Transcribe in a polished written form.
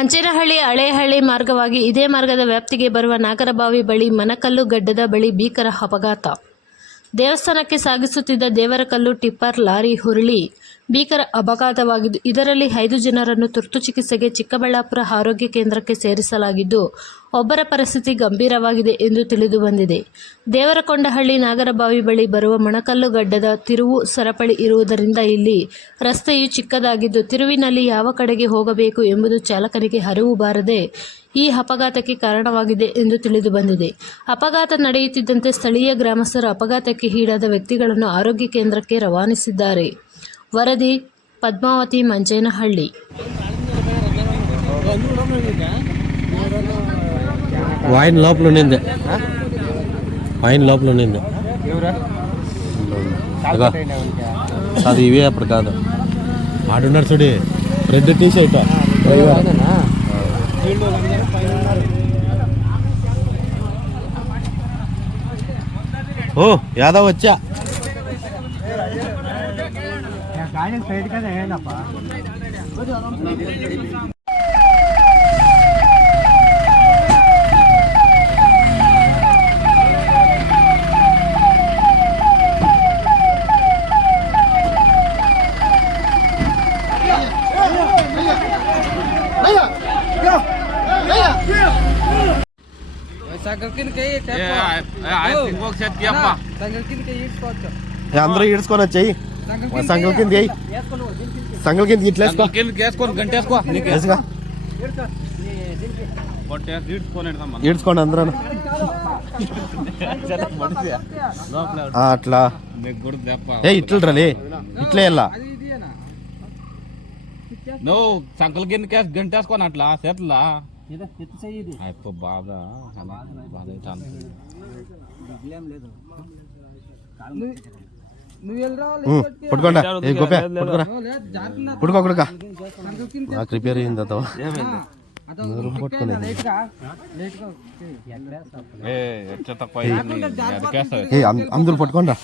ಮಂಚೇನಹಳ್ಳಿ ಹಳೇಹಳ್ಳಿ ಮಾರ್ಗವಾಗಿ ಇದೇ ಮಾರ್ಗದ ವ್ಯಾಪ್ತಿಗೆ ಬರುವ ನಾಗರಬಾವಿ ಬಳಿ ಮನಕಲ್ಲು ಗಡ್ಡದ ಬಳಿ ಭೀಕರ ಅಪಘಾತ. ದೇವಸ್ಥಾನಕ್ಕೆ ಸಾಗಿಸುತ್ತಿದ್ದ ದೇವರಕಲ್ಲು ಟಿಪ್ಪರ್ ಲಾರಿ ಉರುಳಿ ಭೀಕರ ಅಪಘಾತವಾಗಿದ್ದು, ಇದರಲ್ಲಿ 5 ಜನರನ್ನು ತುರ್ತು ಚಿಕಿತ್ಸೆಗೆ ಚಿಕ್ಕಬಳ್ಳಾಪುರ ಆರೋಗ್ಯ ಕೇಂದ್ರಕ್ಕೆ ಸೇರಿಸಲಾಗಿದ್ದು, ಒಬ್ಬರ ಪರಿಸ್ಥಿತಿ ಗಂಭೀರವಾಗಿದೆ ಎಂದು ತಿಳಿದು ಬಂದಿದೆ. ದೇವರಕೊಂಡಹಳ್ಳಿ ನಾಗರಬಾವಿ ಬಳಿ ಬರುವ ಮಣಕಲ್ಲು ಗಡ್ಡದ ತಿರುವು ಸರಪಳಿ ಇರುವುದರಿಂದ ಇಲ್ಲಿ ರಸ್ತೆಯು ಚಿಕ್ಕದಾಗಿದ್ದು, ತಿರುವಿನಲ್ಲಿ ಯಾವ ಕಡೆಗೆ ಹೋಗಬೇಕು ಎಂಬುದು ಚಾಲಕನಿಗೆ ಅರಿವು ಬಾರದೆ ಈ ಅಪಘಾತಕ್ಕೆ ಕಾರಣವಾಗಿದೆ ಎಂದು ತಿಳಿದು ಬಂದಿದೆ. ಅಪಘಾತ ನಡೆಯುತ್ತಿದ್ದಂತೆ ಸ್ಥಳೀಯ ಗ್ರಾಮಸ್ಥರು ಅಪಘಾತಕ್ಕೆ ಈಡಾದ ವ್ಯಕ್ತಿಗಳನ್ನು ಆರೋಗ್ಯ ಕೇಂದ್ರಕ್ಕೆ ರವಾನಿಸಿದ್ದಾರೆ. ವರದಿ ಪದ್ಮಾವತಿ, ಮಂಚೇನಹಳ್ಳಿ. వైన్ లోపల ఉండింది అది ఇవే అప్పుడు కాదు ఆడున్నాడు చూడి రెడ్ టీ షర్ట్ ఓ యాదవ్ వచ్చా అందరూ ఈడ్చుకొని వచ్చాయి సంగల్ కింద సంగల్ కింద ఇట్లేసుకోని గంటేసుకో ఈడ్చుకోండి అందరూ అట్లా ఇట్లే ఇట్లే వెళ్ళా నువ్వు సంకల్ కింద గంటేసుకోని అట్లా చేతులా బాగా పట్టుకోండా పట్టుకో కొడుక నాకు రిపేర్ అయింది పట్టుకునే అందరూ పట్టుకోండా